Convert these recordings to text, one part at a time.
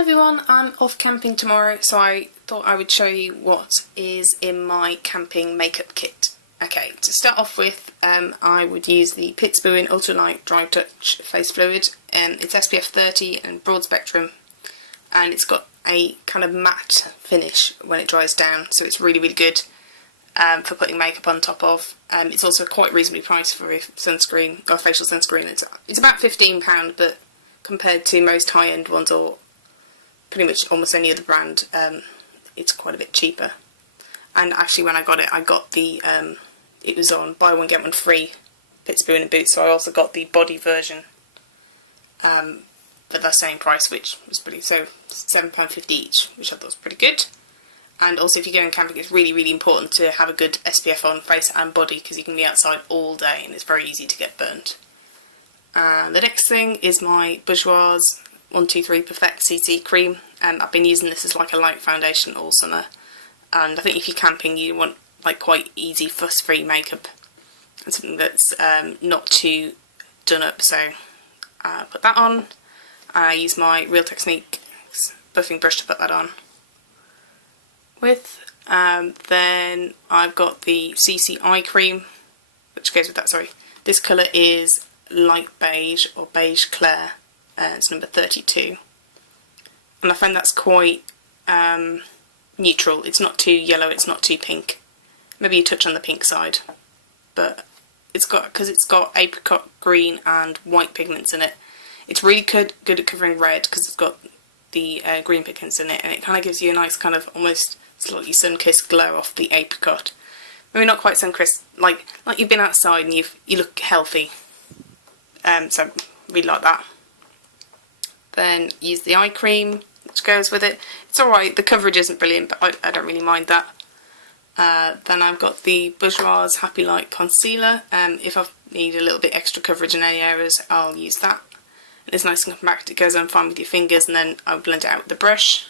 Hello everyone, I'm off camping tomorrow, so I thought I would show you what is in my camping makeup kit. Okay, to start off with, I would use the Pitsboon Ultralight Dry Touch Face Fluid. It's SPF 30 and broad spectrum, and it's got a kind of matte finish when it dries down, so it's really good for putting makeup on top of. It's also quite reasonably priced for a sunscreen, or facial sunscreen. It's about £15, but compared to most high-end ones, or pretty much almost any other brand, it's quite a bit cheaper. And actually when I got the, it was on buy one get one free Pitsboon and Boots, so I also got the body version for the same price, which was pretty, so £7.50 each, which I thought was pretty good. And also if you're going camping, it's really important to have a good SPF on face and body, because you can be outside all day and it's very easy to get burnt. The next thing is my Bourjois 123 Perfect CC cream. I've been using this as like a light foundation all summer, and I think if you're camping you want like quite easy fuss-free makeup and something that's not too done up, so put that on. I use my Real Techniques buffing brush to put that on with. Then I've got the CC eye cream which goes with that. Sorry, this colour is light beige or beige clair. It's number 32, and I find that's quite neutral. It's not too yellow, it's not too pink, maybe a touch on the pink side, but because it's got apricot green and white pigments in it, it's really good at covering red because it's got the green pigments in it, and it kind of gives you a nice kind of almost slightly sun-kissed glow off the apricot. Maybe not quite sun-kissed, like you've been outside and you look healthy. So really like that. Then use the eye cream which goes with it. It's alright, the coverage isn't brilliant, but I don't really mind that. Then I've got the Bourjois Happy Light Concealer. If I need a little bit extra coverage in any areas, I'll use that. It's nice and compact, it goes on fine with your fingers, and then I'll blend it out with the brush.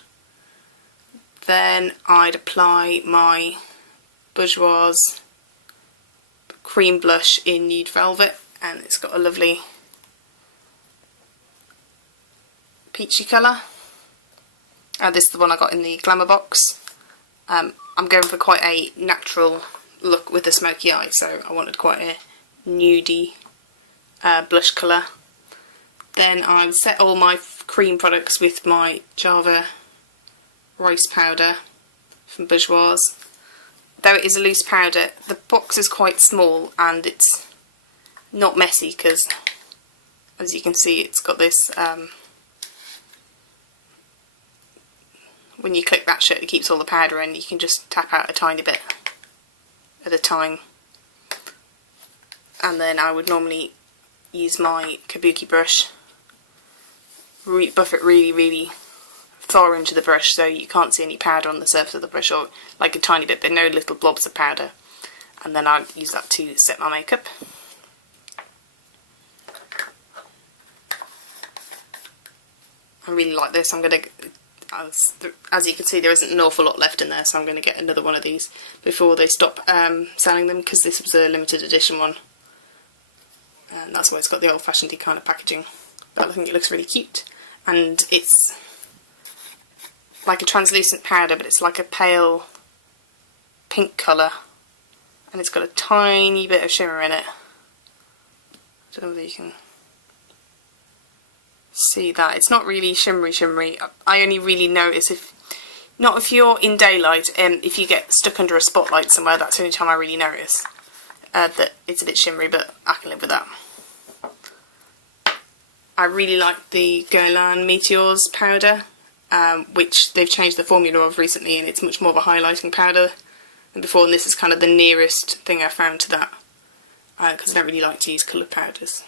Then I'd apply my Bourjois cream blush in Nude Velvet, and it's got a lovely peachy colour. This is the one I got in the Glamour box. I'm going for quite a natural look with the smoky eye, so I wanted quite a nudie blush colour. Then I've set all my cream products with my Java rice powder from Bourjois. Though it is a loose powder, the box is quite small and it's not messy because, as you can see, it's got this when you click that shut, it keeps all the powder in. You can just tap out a tiny bit at a time. And then I would normally use my Kabuki brush, buff it really far into the brush so you can't see any powder on the surface of the brush, or like a tiny bit but no little blobs of powder. And then I'd use that to set my makeup. I really like this. I'm going to, as you can see, there isn't an awful lot left in there, so I'm going to get another one of these before they stop selling them, because this was a limited edition one, and that's why it's got the old-fashioned kind of packaging. But I think it looks really cute, and it's like a translucent powder, but it's like a pale pink colour, and it's got a tiny bit of shimmer in it. I don't know whether you can see that. It's not really shimmery. I only really notice if you're in daylight, if you get stuck under a spotlight somewhere, that's the only time I really notice that it's a bit shimmery, but I can live with that. I really like the Guerlain Meteors powder, which they've changed the formula of recently, and it's much more of a highlighting powder than before, and this is kind of the nearest thing I found to that, because I don't really like to use coloured powders.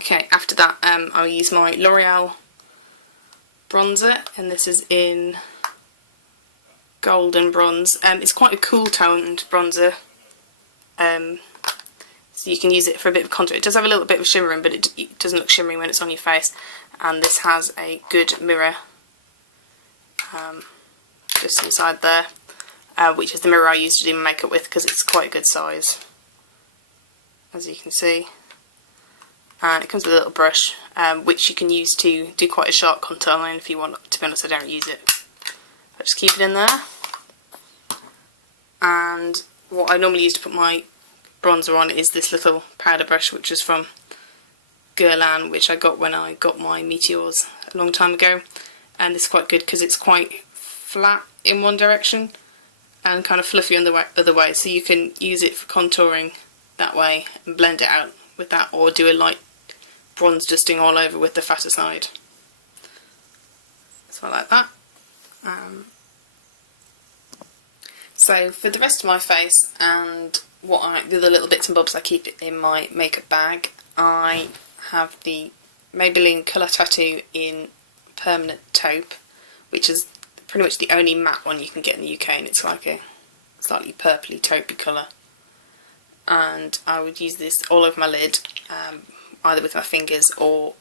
Okay, after that I'll use my L'Oreal bronzer, and this is in golden bronze. It's quite a cool toned bronzer, so you can use it for a bit of contour. It does have a little bit of shimmering, but it doesn't look shimmery when it's on your face. And this has a good mirror just inside there, which is the mirror I use to do my makeup with, because it's quite a good size, as you can see. and it comes with a little brush, which you can use to do quite a sharp contour line if you want. To be honest, I don't use it. I just keep it in there. And what I normally use to put my bronzer on is this little powder brush, which is from Guerlain, which I got when I got my Meteors a long time ago. And this is quite good because it's quite flat in one direction and kind of fluffy on the other way, so you can use it for contouring that way and blend it out with that, or do a light bronze dusting all over with the fatter side. So I like that. So for the rest of my face and the other little bits and bobs I keep it in my makeup bag, I have the Maybelline Colour Tattoo in Permanent Taupe, which is pretty much the only matte one you can get in the UK, and it's like a slightly purpley taupey colour. And I would use this all over my lid, either with my fingers, or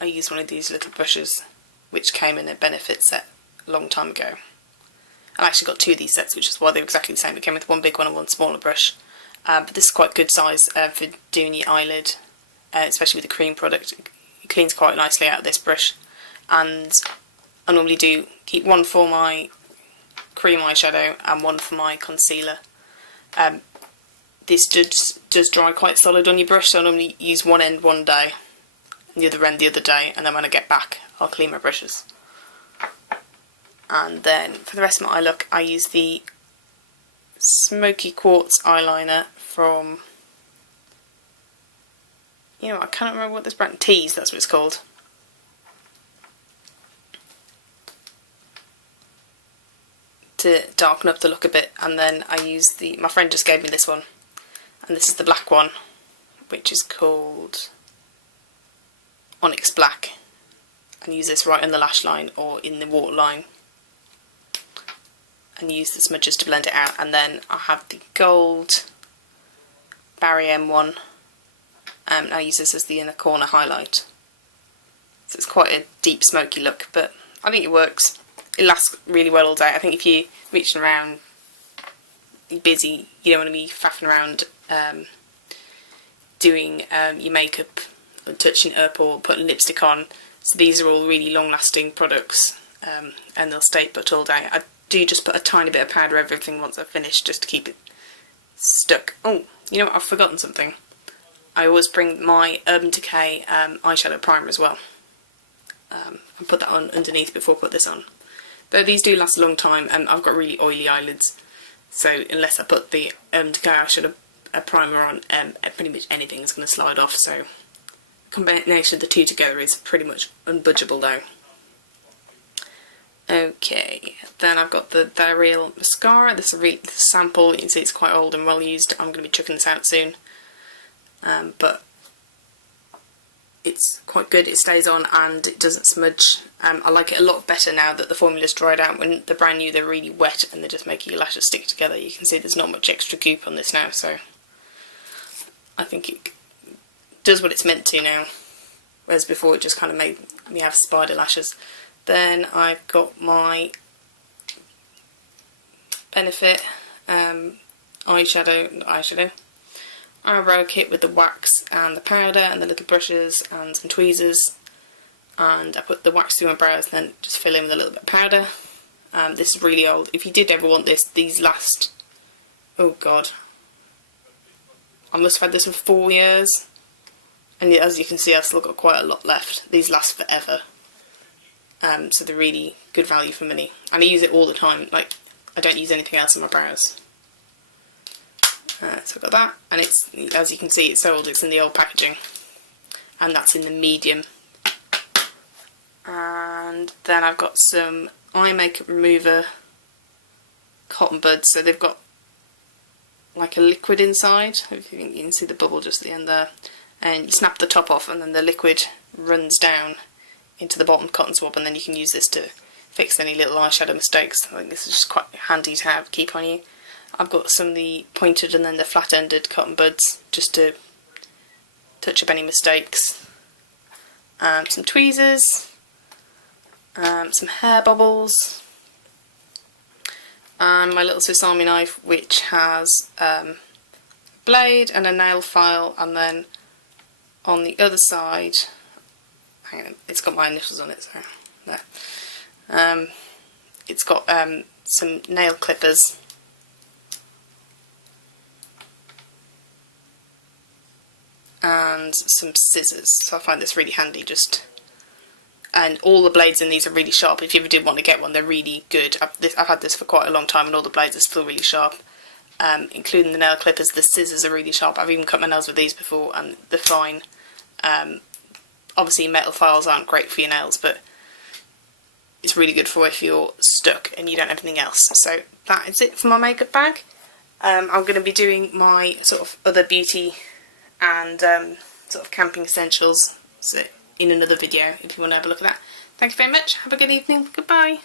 I use one of these little brushes which came in a benefit set a long time ago. I actually got two of these sets, which is why they're exactly the same. It came with one big one and one smaller brush. But this is quite good size for doing your eyelid, especially with the cream product. It cleans quite nicely out of this brush. And I normally keep one for my cream eyeshadow and one for my concealer. This does dry quite solid on your brush, so I normally use one end one day and the other end the other day, and then when I get back I'll clean my brushes. And then for the rest of my eye look, I use the Smoky Quartz eyeliner from, I can't remember what this brand, Tease, that's what it's called. To darken up the look a bit, and then I use my friend just gave me this one, and this is the black one, which is called Onyx Black, and use this right in the lash line or in the waterline, and use the smudges to blend it out. And then I have the gold Barry M one, and I use this as the inner corner highlight. So it's quite a deep smoky look, but I think it works. It lasts really well all day. I think if you're reaching around, you're busy, you don't want to be faffing around doing your makeup, or touching it up or putting lipstick on. So these are all really long lasting products, and they'll stay put all day. I do just put a tiny bit of powder over everything once I've finished, just to keep it stuck. Oh, you know what, I've forgotten something. I always bring my Urban Decay eyeshadow primer as well, and put that on underneath before I put this on. Though these do last a long time, and I've got really oily eyelids, so unless I put the Urban Decay eyeshadow primer on, pretty much anything is going to slide off. So the combination of the two together is pretty much unbudgeable though. Okay, then I've got the Real mascara. This is a sample. You can see it's quite old and well used. I'm going to be chucking this out soon, but it's quite good. It stays on and it doesn't smudge. I like it a lot better now that the formula's dried out. When they're brand new, they're really wet and they just make your lashes stick together. You can see there's not much extra goop on this now, so I think it does what it's meant to now, whereas before it just kind of made me have spider lashes. Then I've got my Benefit eyeshadow eyebrow kit with the wax and the powder and the little brushes and some tweezers, and I put the wax through my brows and then just fill in with a little bit of powder. This is really old. If you did ever want this, these last, oh god, I must have had this for 4 years, and as you can see I've still got quite a lot left. These last forever. So they're really good value for money, and I use it all the time. Like, I don't use anything else on my brows. So I've got that, and it's, as you can see, it's so old, it's in the old packaging, and that's in the medium. And then I've got some eye makeup remover cotton buds. So they've got like a liquid inside. If you can see the bubble just at the end there, and you snap the top off, and then the liquid runs down into the bottom cotton swab, and then you can use this to fix any little eyeshadow mistakes. I think this is just quite handy to have, keep on you. I've got some of the pointed and then the flat-ended cotton buds just to touch up any mistakes. Some tweezers, some hair bubbles, and my little Swiss Army knife, which has a blade and a nail file, and then on the other side, hang on, it's got my initials on it, so there. It's got some nail clippers and some scissors, so I find this really handy. And all the blades in these are really sharp. If you ever did want to get one, they're really good. I've had this for quite a long time, and all the blades are still really sharp, including the nail clippers. The scissors are really sharp. I've even cut my nails with these before, and they're fine. Obviously metal files aren't great for your nails, but it's really good for if you're stuck and you don't have anything else. So that is it for my makeup bag. I'm going to be doing my sort of other beauty and sort of camping essentials in another video if you want to have a look at that. Thank you very much. Have a good evening. Goodbye.